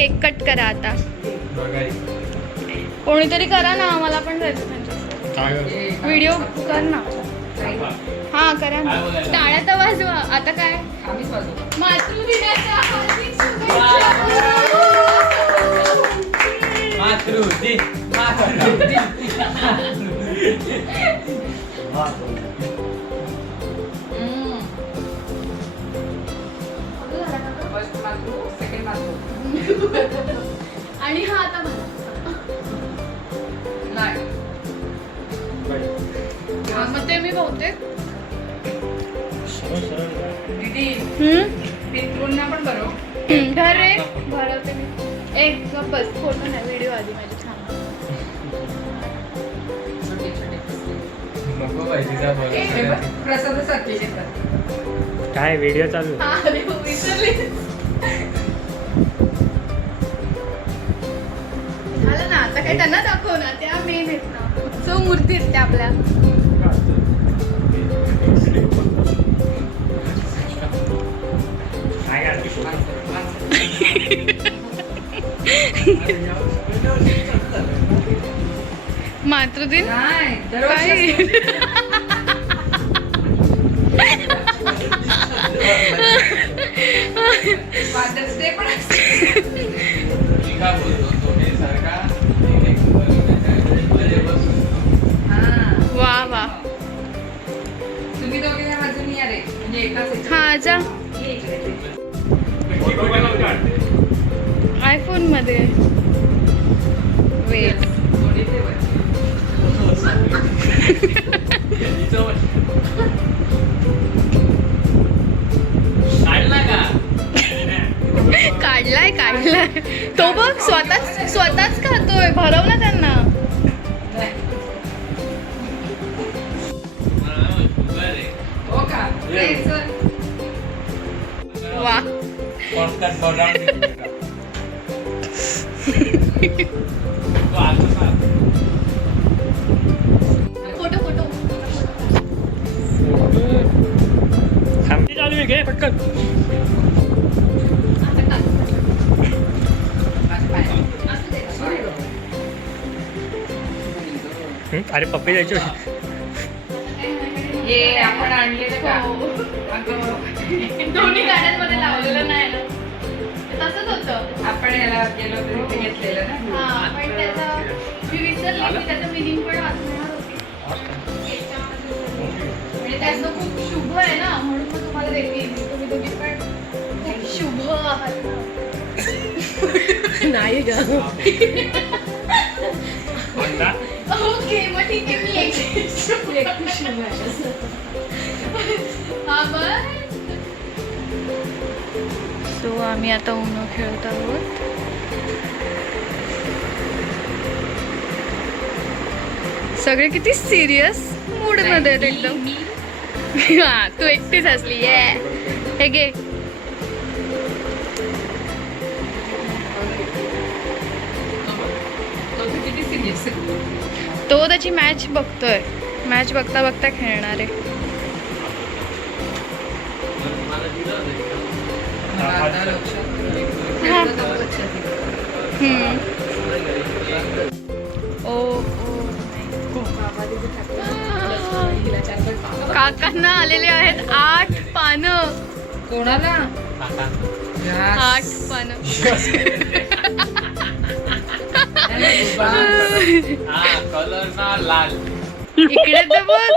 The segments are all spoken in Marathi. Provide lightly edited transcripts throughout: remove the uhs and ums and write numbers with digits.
केक कट करा आता. कोणीतरी करा ना, मला पण जायचं त्यांच्या. व्हिडिओ कर ना. हा करा ना. टाळ्या तर वाजवा. आता काय मातृदिनाच्या हार्दिक शुभेच्छा. आणि हा आता मग ते मी बहुतेक पण बरो घर रे भरवते मी. एक बस फोटो नाही, व्हिडिओ आधी माझी छान. प्रसादासाठी काय व्हिडिओ चालू झालं ना. आता काय त्यांना दाखव ना, त्या मेन आहेत ना, उत्सव मूर्ती आहेत त्या आपल्या. मातृदिन फादर्स डे पण वा वा. तुम्ही दोघे अजून या रे, म्हणजे एकाच हा जा. आयफोन मध्ये वेट. काढलाय काढलाय तो बघ. स्वतःच खातोय. भरव ना त्यांना. हो का. वा. फोटो फोटो चालू आहे घे पटकन. अरे पप्पी द्यायची होती. हे आपण आणलेलं का. दोन्ही गाड्यांमध्ये लावलेलं नाही ना, तसंच होतं. आपण याला गेलो तरी ते घेतलेलं ना. हा पण त्याचं मी विसरले की त्याचं मिनिंग पण वाचणार होती. म्हणजे त्याचं खूप शुभ आहे ना, म्हणून मग तुम्हाला देते. तुम्ही दोघी पण खूप शुभ आहात नाही ग. ओके मग ठीक आहे. मी एकटी शुभ आहे. हा बस. सो आम्ही आता उनो खेळत आहोत. सगळे किती सिरियस मूड मध्ये आहेत एकदम. हा तू एकटीच असली. हे घे. किती सिरियस. तो त्याची मॅच बघतोय. मॅच बघता बघता खेळणार आहे. ओ काकांना आलेले आहेत 8 पानं. कोणाला 8 पानं. इकडे तर बघ.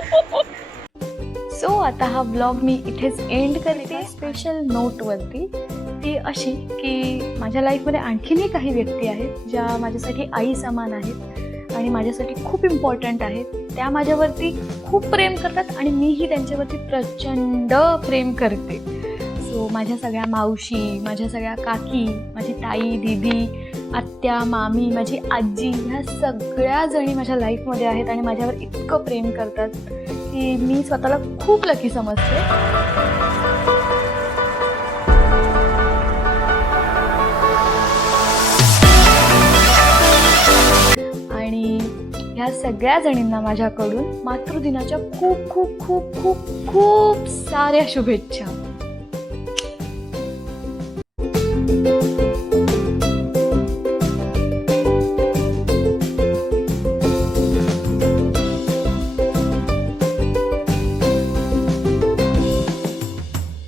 सो आता हा ब्लॉग मी इथेच एंड करते. स्पेशल नोटवरती ती अशी की माझ्या लाईफमध्ये आणखीनही काही व्यक्ती आहेत ज्या माझ्यासाठी आई समान आहेत आणि माझ्यासाठी खूप इम्पॉर्टंट आहेत. त्या माझ्यावरती खूप प्रेम करतात आणि मीही त्यांच्यावरती प्रचंड प्रेम करते. सो माझ्या सगळ्या मावशी, माझ्या सगळ्या काकी, माझी ताई, दीदी, आत्या, मामी, माझी आजी, ह्या सगळ्या जणी माझ्या लाईफमध्ये आहेत आणि माझ्यावर इतकं प्रेम करतात की मी स्वतःला खूप लकी समजते. आणि ह्या सगळ्या जणींना माझ्याकडून मातृदिनाच्या खूप खूप खूप खूप खूप साऱ्या शुभेच्छा.